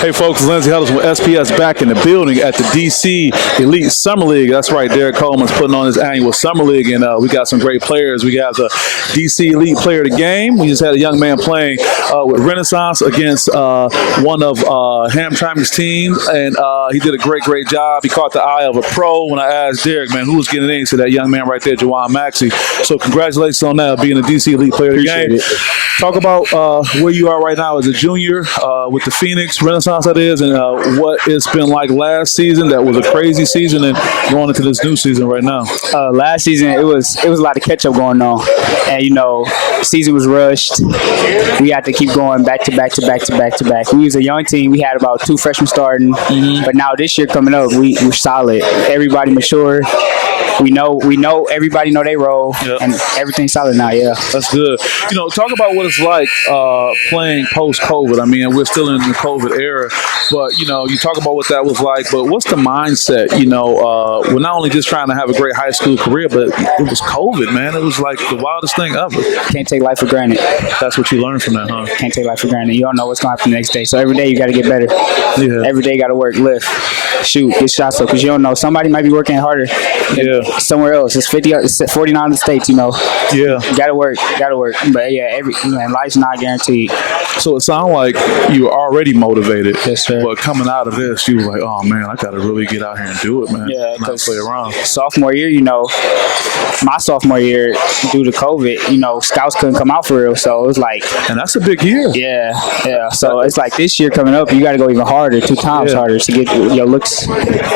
Hey folks, Lindsey Huddleston with SPS back in the building at the DC Elite Summer League. That's right, Derek Coleman's putting on his annual Summer League, and we got some great players. We got the DC Elite Player of the Game. We just had a young man playing with Renaissance against one of Hamtramck's team, and he did a great job. He caught the eye of a pro. When I asked Derek, man, who was getting in, he said that young man right there, Juwan, Maxey. So congratulations on that, being a DC Elite Player of the Game. Talk about where you are right now as a junior with the Phoenix Renaissance, that is, and what it's been like last season. That was a crazy season, and going into this new season right now. Last season, it was a lot of catch up going on, and the season was rushed. We had to keep going back to back. We was a young team. We had about 2 freshmen starting, but now this year coming up, we're solid. Everybody mature. We know everybody know their role, and everything's solid now. Yeah, that's good. Talk about what it's like playing post-COVID. I mean, we're still in the COVID era, but you talk about what that was like. But what's the mindset? We're not only just trying to have a great high school career, but it was COVID, man. It was like the wildest thing ever. Can't take life for granted. That's what you learned from that, huh? Can't take life for granted. You don't know what's going to happen the next day. So every day you got to get better. Yeah. Every day you got to work, lift, shoot, get shots up, because you don't know. Somebody might be working harder. Somewhere else. It's 49 states, Yeah. You gotta work. But yeah, life's not guaranteed. So it sounds like you were already motivated. Yes, sir. But coming out of this, you were like, oh man, I gotta really get out here and do it, man. Yeah, not play around. Sophomore year, my sophomore year, due to COVID, scouts couldn't come out for real. So it was like, and that's a big year. Yeah. So it's like this year coming up, you gotta go even harder, 2 times harder to get your looks.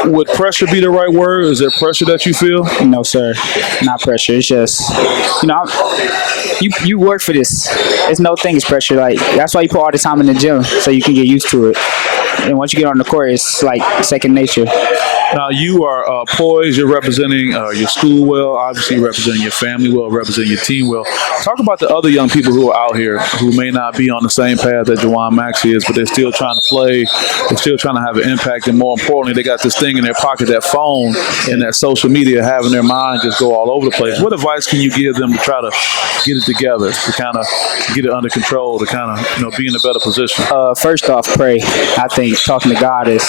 Would pressure be the right word? Is there pressure that you feel? No, sir. Not pressure. It's just, you work for this. It's no thing. It's pressure. Like, that's why you put all the time in the gym, so you can get used to it. And once you get on the court, it's like second nature. Now, you are poised. You're representing your school well, obviously representing your family well, representing your team well. Talk about the other young people who are out here who may not be on the same path that Juwan Maxey is, but they're still trying to play. They're still trying to have an impact. And more importantly, they got this thing in their pocket, that phone and that social media, having their mind just go all over the place. What advice can you give them to try to get it together, to kind of get it under control, to kind of, be in a better position? First off, pray. I think talking to God is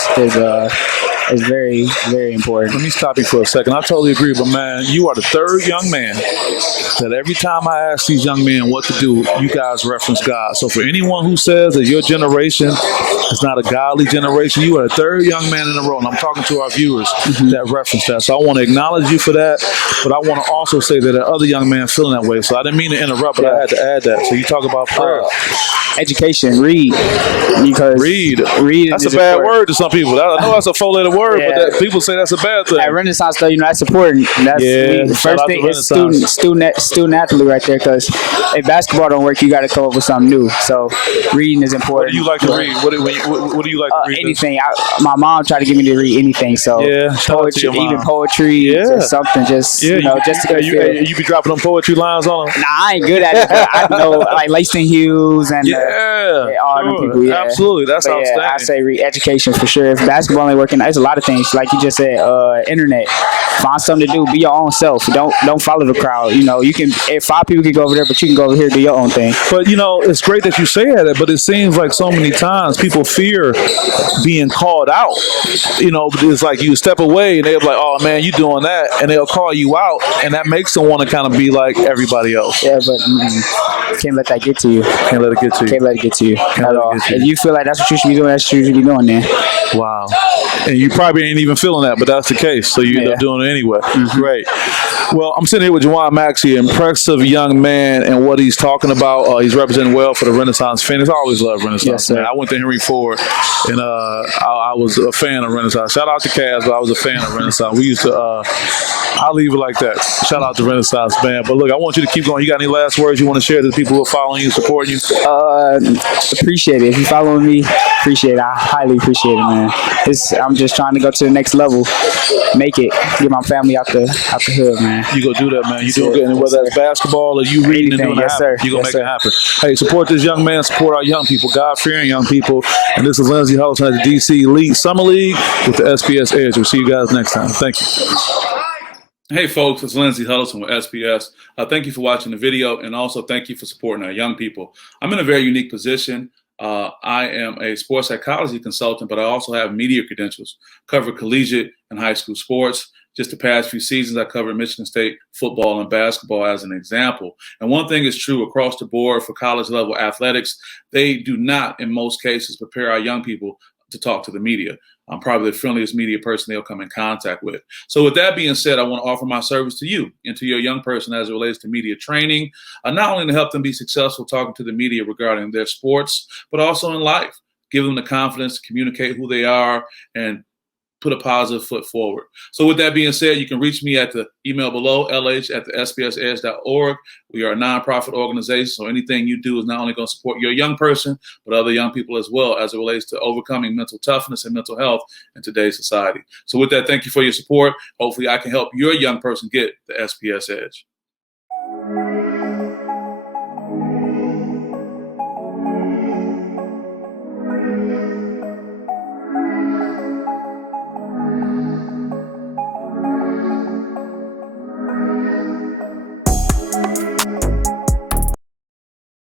very, very important. Let me stop you for a second. I totally agree, but man, you are the 3rd young man that every time I ask these young men what to do, you guys reference God. So for anyone who says that your generation is not a godly generation, you are the 3rd young man in a row, and I'm talking to our viewers that reference that. So I want to acknowledge you for that, but I want to also say that the other young man feeling that way. So I didn't mean to interrupt, but I had to add that. So you talk about prayer. Education, read. Because read. That's a bad word to some people. I know that's a 4-letter word, but people say that's a bad thing. At Renaissance, though, that's important. That's first thing is student athlete right there. Because if basketball don't work, you got to come up with something new. So reading is important. What do you like to read? What do you like to read? Anything. My mom tried to get me to read anything. So poetry, even poetry, or something. Just just to get you be dropping them poetry lines on them. Nah, I ain't good at it. But I know like Langston Hughes and all them people. Yeah, absolutely. That's outstanding. I say read education for sure. If basketball ain't working, there's a lot of things like you just said. Internet, find something to do. Be your own self. Don't follow the crowd. You can. If 5 people can go over there, but you can go over here and do your own thing. But it's great that you say that. But it seems like so many times people fear being called out. It's like you step away and they're like, "Oh man, you doing that," and they'll call you out, and that makes them want to kind of be like everybody else. Yeah, but can't let that get to you. Can't let it get to you. Can't let it get to you at all. If you feel like that's what you should be doing, that's what you should be doing then. Wow. And you probably ain't even feeling that, but that's the case. So you end up doing it anyway. Great. Well, I'm sitting here with Juwan Maxey, impressive young man, and what he's talking about. He's representing well for the Renaissance Phoenix. I always love Renaissance. Yes, man. I went to Henry Ford, and I was a fan of Renaissance. Shout out to Cavs, but I was a fan of Renaissance. We used to, I'll leave it like that. Shout out to Renaissance, man. But look, I want you to keep going. You got any last words you want to share to the people who are following you, supporting you? Appreciate it. If you following me, appreciate it. I highly appreciate it, man. I'm just trying to go to the next level, make it, get my family out the hood, man. You go do that, man. You do it, and whether that's basketball or you reading and doing that, you gonna make it happen. Hey, support this young man. Support our young people, God-fearing young people. And this is Lindsey Huddleston at the DC Elite Summer League with the SPS Edge. We'll see you guys next time. Thank you. Hey folks, it's Lindsey Huddleston with SPS. Thank you for watching the video, and also thank you for supporting our young people. I'm in a very unique position. I am a sports psychology consultant, but I also have media credentials, cover collegiate and high school sports. Just the past few seasons, I covered Michigan State football and basketball as an example. And one thing is true across the board for college level athletics, they do not, in most cases, prepare our young people to talk to the media. I'm probably the friendliest media person they'll come in contact with. So with that being said, I want to offer my service to you and to your young person as it relates to media training, not only to help them be successful talking to the media regarding their sports, but also in life. Give them the confidence to communicate who they are and put a positive foot forward. So with that being said, you can reach me at the email below, lh@thespsedge.org. We are a nonprofit organization, so anything you do is not only going to support your young person, but other young people as well as it relates to overcoming mental toughness and mental health in today's society. So with that, thank you for your support. Hopefully I can help your young person get the SPS Edge.